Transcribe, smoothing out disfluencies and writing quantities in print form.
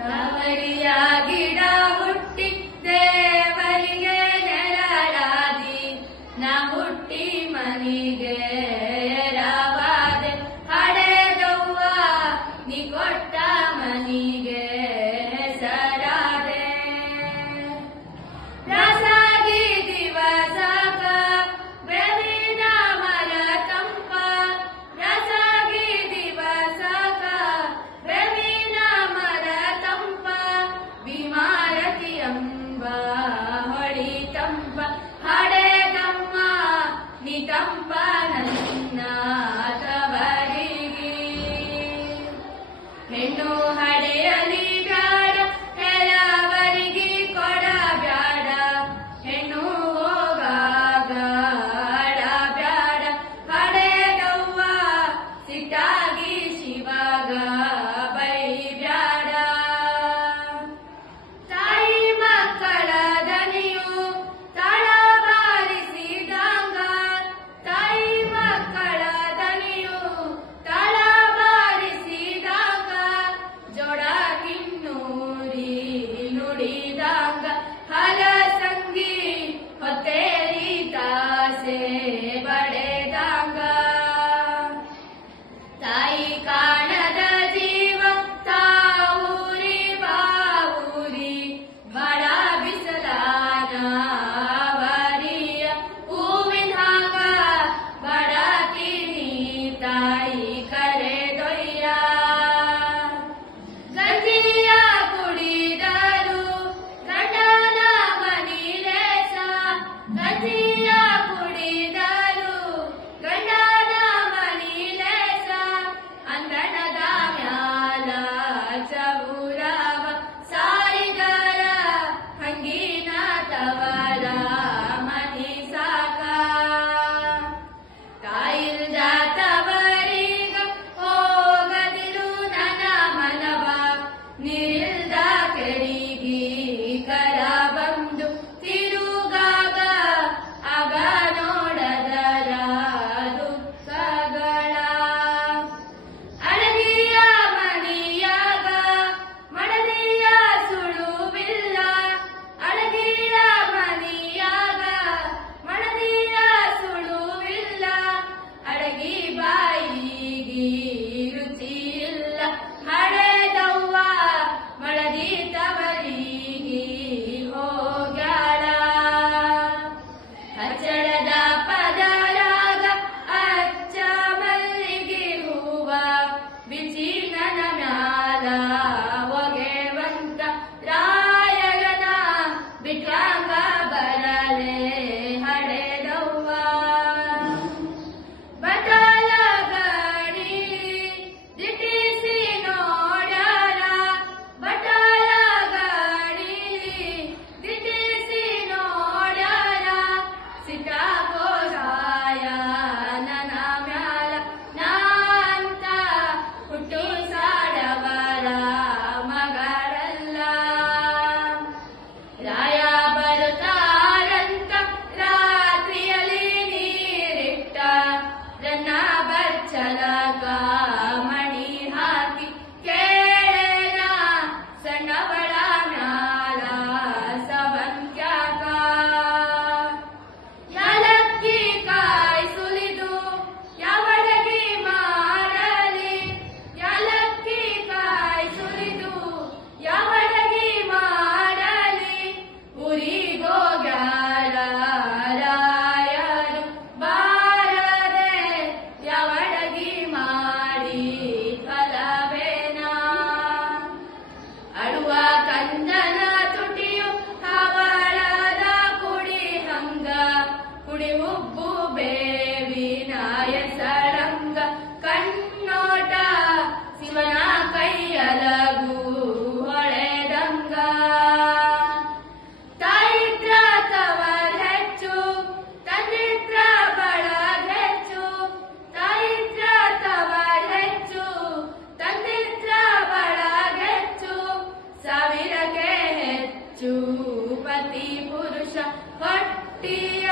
ತವರಿಯ ಗಿಡ ಹುಟ್ಟಿ ದೇವರಿಗೆ ನೆರಳಾದಿ ನಾ ಹುಟ್ಟಿ ಮನಿಗೆ ಎರವಾದೆ ಹಡೆದವ್ವ ನೀ ಕೊಟ್ಟ ಮನಿಗೆ ಹೆಸರಾದೆ ರಸಾಗಿ ದಿವಸಕ ಬೆವಿನ ಮರ ತಂಪ ರಸಾಗಿ ದಿವಸಕ ಬೆವಿನ ಮರ ತಂಪ ವಿಮಾರತಿ ಅಂಬ ಹೊಳಿ ತಂಪ ಹಡೆದಮ್ಮ ನೀ ತಂಪ ನನ್ನ ತವರಿಗೆ ಹೆಣ್ಣು ಹಡೆಯಲಿ ಬ್ಯಾಡ ಕೆಲವರಿಗೆ ಕೊಡ ಬ್ಯಾಡ ಹೆಣ್ಣು ಹೋಗಾಗ ಅಳ ಬ್ಯಾಡ ಹಡೆದವ್ವ ಸಿಟ್ಟಾಗಿ ಶಿವಾಗ ಬೈ ಬ್ಯಾಡ ತಾಯಿ ಮಕ್ಕಳ ದನಿಯು ತಾಳ ಬಾರಿಸಿದಂಗ ತಾಯಿ ಮಕ್ಕಳ ದನಿಯು ತಾಳ ಬಾರಿಸಿದಾಗ ಜೋಡ ಕಿನ್ನೂರಿ ನುಡಿದಾಗ ಹಲಸಂಗಿ ಹೊತ್ತೇರಿ ತಾಸೆ ಬಡೆದಾಗ ತಾಯಿ ಕಾಣದ ಜೀವ ತಾವೂರಿ ಬಾವೂರಿ ಬಡ ಬಿಸಲಾನ ಅವರಿಯ ಹೂವಿನ ಹಾಗ ಬಡತೀನಿ ತಾಯಿ ಕರೆದೊಯ್ಯ ಗಂಜಿಯ ಕುಡಿದರು ಗಂಡನ ಮನಿಲೇಸ ಗಂಜಿಯ ಕುಡಿದರು ಗಂಡನ ಮನಿಲೇಸ ಅಂಗಣದ ಮ್ಯಾಲ ಚೌರವ ಸಾರಿಗರ ಹಂಗಿನ ತವರ ಮನಿ ಸಾಕ ತಾಯಿಲ್ದ ತವರಿಗ ಹೋಗದಿರು ನನ್ನ ಮನವ ನೀರಿಲ್ದ ಕೆರಿಗಿ ಕರ ಬಂದು ತಿರುಗಾಗ ಆಗ ನೋಡದರ ದುಃಖಗಳ ಅಡಗಿಯ ಮನಿಯಾಗ ಮಡದಿಯ ಸುಳುವಿಲ್ಲ ಅಡಗಿಯ ಮನಿಯಾಗ ಮಡದಿಯ ಸುಳುವಿಲ್ಲ ಅಡಗಿ ಬಾಯಿಗಿ ರುಚಿಯಿಲ್ಲ ಹಡೆದವ್ವ ಮಡದಿ ತವರಿಗಿ ಹೋಗ್ಯಾಳ ಹಚ್ಚಳದ ಪದರಾಗ ಅಚ್ಚ ಮಲ್ಲಿಗೆ ಹೂವ ಬಿಚ್ಚಿ ನನ್ನ ಮ್ಯಾಲ ಒಗೆವಂತ ರಾಯಗನ ಬಿಟ್ಟಾಗ ಬರಲೆ ಹಡೆದವ್ವ ಬದಲ ಗಡಿ ದಿಟ್ಟಿಸಿ ನೋಡ್ಯಾರ ಬದಲ ಗಡಿ ದಿಟ್ಟಿಸಿ ನೋಡ್ಯಾರ ಸಿಟ್ಟಾಗೋ ರಾಯ ನನ್ನ ಮ್ಯಾಲ ನಾಂತ ಹುಟ್ಟು ಸಾಡವರ ಮಗಳಲ್ಲ ರಾಯ ಬರುತ್ತಾರಂತ ರಾತ್ರಿಯಲ್ಲಿ ನೀರಿಟ್ಟ ರನ್ನ ಬಚ್ಚಲಕ ಮಣಿ ಹಾಕಿ ಕೇಳೇನ ಸಣ್ಣವಳ ಮ್ಯಾಲ ಸವಂತ್ಯಾಕ ಯಾಲಕ್ಕಿ ಕಾಯಿ ಸುಲಿದು ಯಾವಡಗಿ ಮಾಡಲಿ ಯಾಲಕ್ಕಿ ಕಾಯಿ ಸುಲಿದು ಯಾವಡಗಿ ಮಾಡಲಿ ಊರಿಗೋಗ್ಯಾರ ರಾಯರು ಬಾರದೆ ಯಾವಡಗಿ ಮಾಡಿ ಫಲವೇನ ಅಳುವ ಕಂದನ ತುಟಿಯು ಹವಳದ ಕುಡಿ ಹಂಗ ಕುಡಿ ಉಬ್ಬು ಬೇವಿನ ಎಸಳಂಗ ಕಣ್ಣೋಟ ಶಿವನ ಕೈಯಲಗು ಹೊಳೆದಂಗ ತಾಯಿತ್ರ ತವರ್ ಹೆಚ್ಚು ತಂದಿತ್ರ ಬಳಗ ಹೆಚ್ಚು ತಾಯಿತ್ರ ತವರ್ ಹೆಚ್ಚು ತಂದಿತ್ರ ಬಳಗ ಹೆಚ್ಚು ಸಾವಿರಕ್ಕೆ ಹೆಚ್ಚು ಪತಿ ಪುರುಷ ಹೊಟ್ಟಿಯ